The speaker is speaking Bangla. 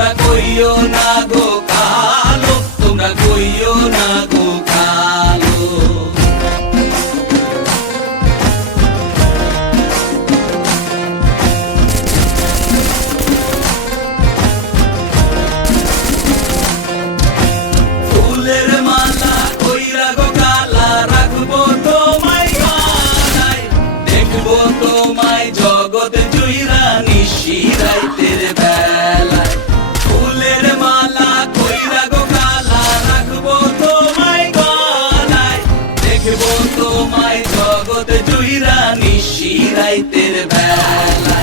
তোমরা কইও না গো কালো, তোমরা কইও না গো কালো। ফুলের মালা কইরা গো কালা, রাখবো তোমায় গলায়, দেখবো তোমায় জগৎ জুইরা নিশি রাইতের বেলায়। ফুলের মালা কইরা গো কালা, রাখবো তোমায় গলায়, দেখবো তোমায় জগৎ জুইরা নিশি রাইতের বেলায়।